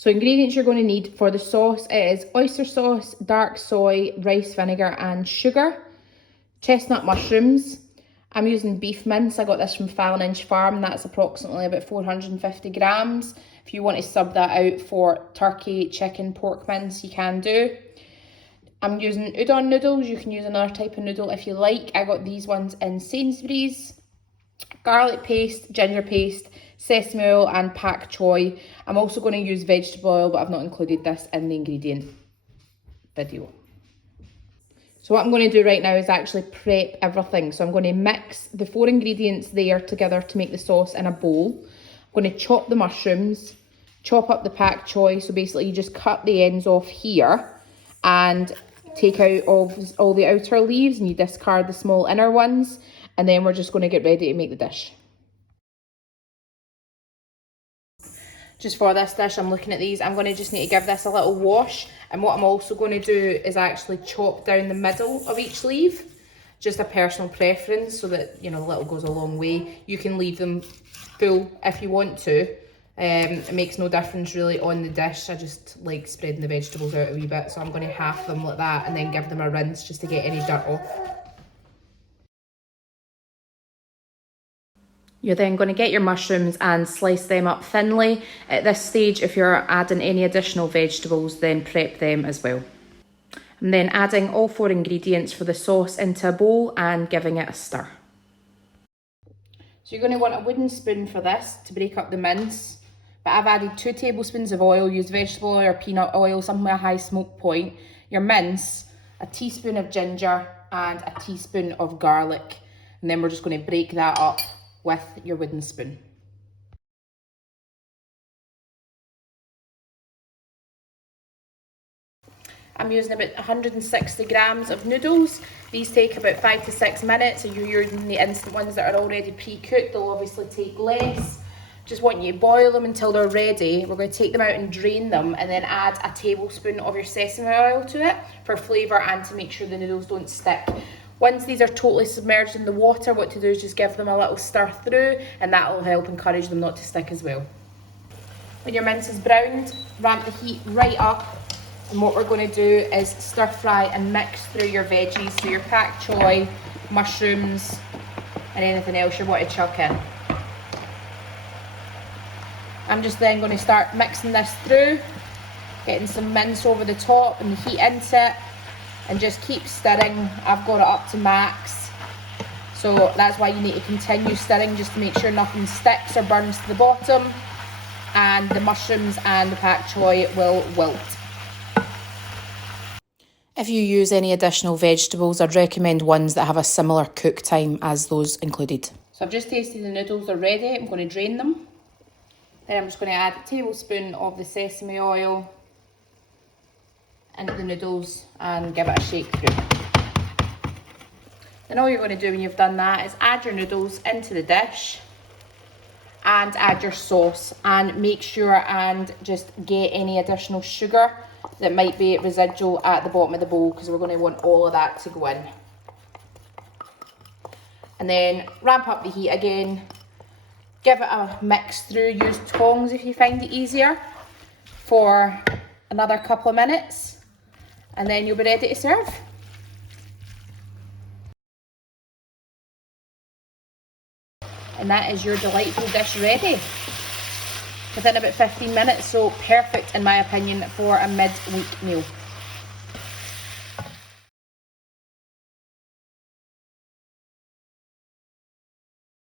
So ingredients you're going to need for the sauce is oyster sauce, dark soy, rice vinegar and sugar, chestnut mushrooms. I'm using beef mince. I got this from Fallon Inch Farm. That's approximately about 450 grams. If you want to sub that out for turkey, chicken, pork mince, you can do. I'm using udon noodles. You can use another type of noodle if you like. I got these ones in Sainsbury's. Garlic paste, ginger paste, sesame oil and pak choi. I'm also going to use vegetable oil, but I've not included this in the ingredient video. So what I'm going to do right now is actually prep everything. So I'm going to mix the 4 ingredients there together to make the sauce in a bowl. I'm going to chop the mushrooms, chop up the pak choi. So basically you just cut the ends off here and take out all the outer leaves and you discard the small inner ones. And then we're just going to get ready to make the dish. Just for this dish, I'm looking at these. I'm going to just need to give this a little wash. And what I'm also going to do is actually chop down the middle of each leaf. Just a personal preference so that, you know, the little goes a long way. You can leave them full if you want to. It makes no difference really on the dish. I just like spreading the vegetables out a wee bit. So I'm going to half them like that and then give them a rinse just to get any dirt off. You're then going to get your mushrooms and slice them up thinly. At this stage, if you're adding any additional vegetables, then prep them as well. I'm then adding all 4 ingredients for the sauce into a bowl and giving it a stir. So you're going to want a wooden spoon for this to break up the mince. But I've added 2 tablespoons of oil, use vegetable oil or peanut oil, something with a high smoke point. Your mince, a teaspoon of ginger and a teaspoon of garlic. And then we're just going to break that up with your wooden spoon. I'm using about 160 grams of noodles. These take about 5 to 6 minutes. If you're using the instant ones that are already pre-cooked, they'll obviously take less. Just want you to boil them until they're ready. We're going to take them out and drain them and then add a tablespoon of your sesame oil to it for flavour and to make sure the noodles don't stick. Once these are totally submerged in the water, what to do is just give them a little stir through and that will help encourage them not to stick as well. When your mince is browned, ramp the heat right up. And what we're going to do is stir fry and mix through your veggies, so your pak choi, mushrooms and anything else you want to chuck in. I'm just then going to start mixing this through, getting some mince over the top and the heat into it. And just keep stirring. I've got it up to max. So that's why you need to continue stirring just to make sure nothing sticks or burns to the bottom. And the mushrooms and the pak choi will wilt. If you use any additional vegetables, I'd recommend ones that have a similar cook time as those included. So I've just tasted the noodles, they're ready. I'm going to drain them. Then I'm just going to add a tablespoon of the sesame oil into the noodles and give it a shake through. Then all you're going to do when you've done that is add your noodles into the dish and add your sauce and make sure and just get any additional sugar that might be residual at the bottom of the bowl because we're going to want all of that to go in. And then ramp up the heat again, give it a mix through, use tongs if you find it easier for another couple of minutes. And then you'll be ready to serve. And that is your delightful dish ready. Within about 15 minutes, so perfect in my opinion for a mid-week meal.